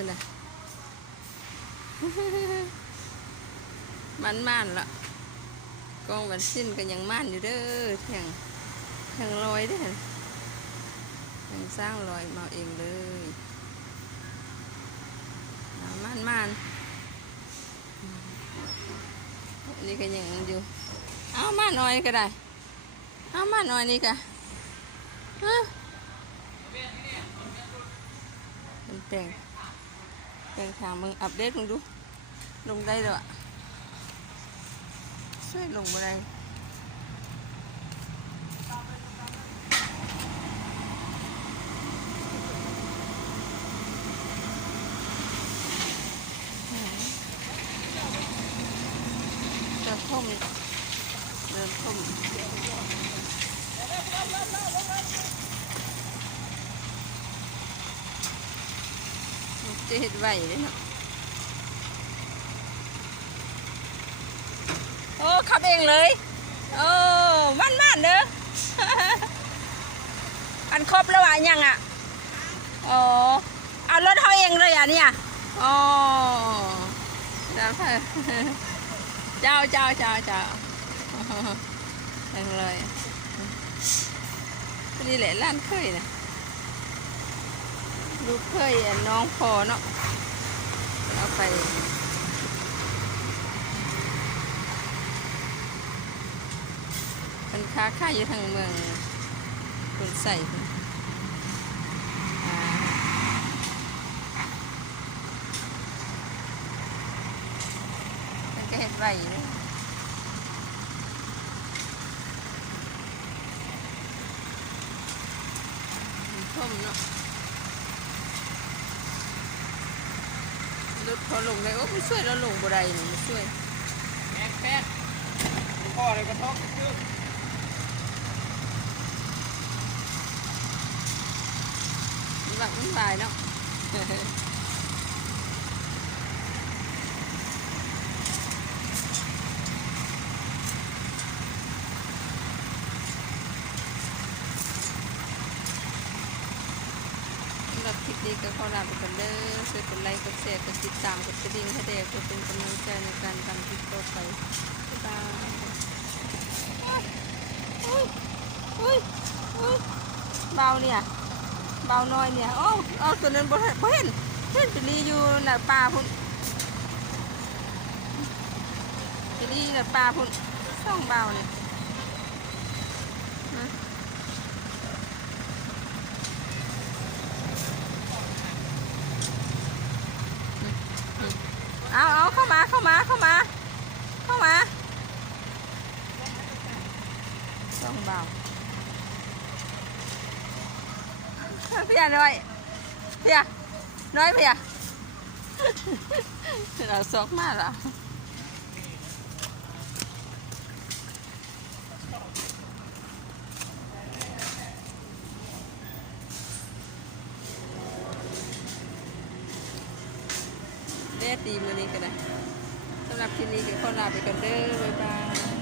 พื่อนน่ะมันละกองวันสิ้นก็ยังมันอยู่เด้อแทงลอยเด้อแทงสร้างลอยมาเองเลยมันนี่ก็ยังอยู่เอามาหน่อยก็ได้เอามาหน่อยนี่ก็เป็นแต่งทางมึงอัปเดตมึงดูลงได้แล้วอ่ะช่วยลงมาได้จะท่มเดินท่มจะเห็ดไหวเลยเนาะโอ้ขับเองเลยโอ้มันเด้อ อันครบแล้วอ่ะยังอ่ะอ๋อเอารถเขาเองเลยอ่ะเนี่ยอ๋อเจ้ายังเลยนี่แหละร้านเคยนะลูกเคยน้องพอเนาะเอาไปเป็นค้าขายอยู่ทางเมืองคนใส่มันก็เห็นไหวเลยท่มเนาะรถพอลงได้โอ้ไม่ช่วยเราลงบ่ได้นี่ไม่ช่วยแป๊กพ่อเลยกระทบชื่อหลังมันบายเนาะสำหรับคลิปนี้ก็ขอลาไปก่อนเด้อช่วยกดไลค์กดแชร์กดติดตามกดกระดิ่งให้เด็กเพื่อเป็นกำลังใจในการทำคลิปต่อไปบ๊ายบายเบาเนี่ยเบาน้อยเนี่ยโอ้เอาตัวนั้นบ่เห็นตัวนี้อยู่หน้าป่าพุ่นตัวนี้หน้าป่าพุ่นส่องเบาเนี่ยเอาเข้ามาส่องเบาพี่น้อยพี่น้อยพี่เราซอกมากละเด็ดดีมือนี้กันนะสำหรับที่นี้ก็ขอลาไปกันเด้อบ๊ายบาย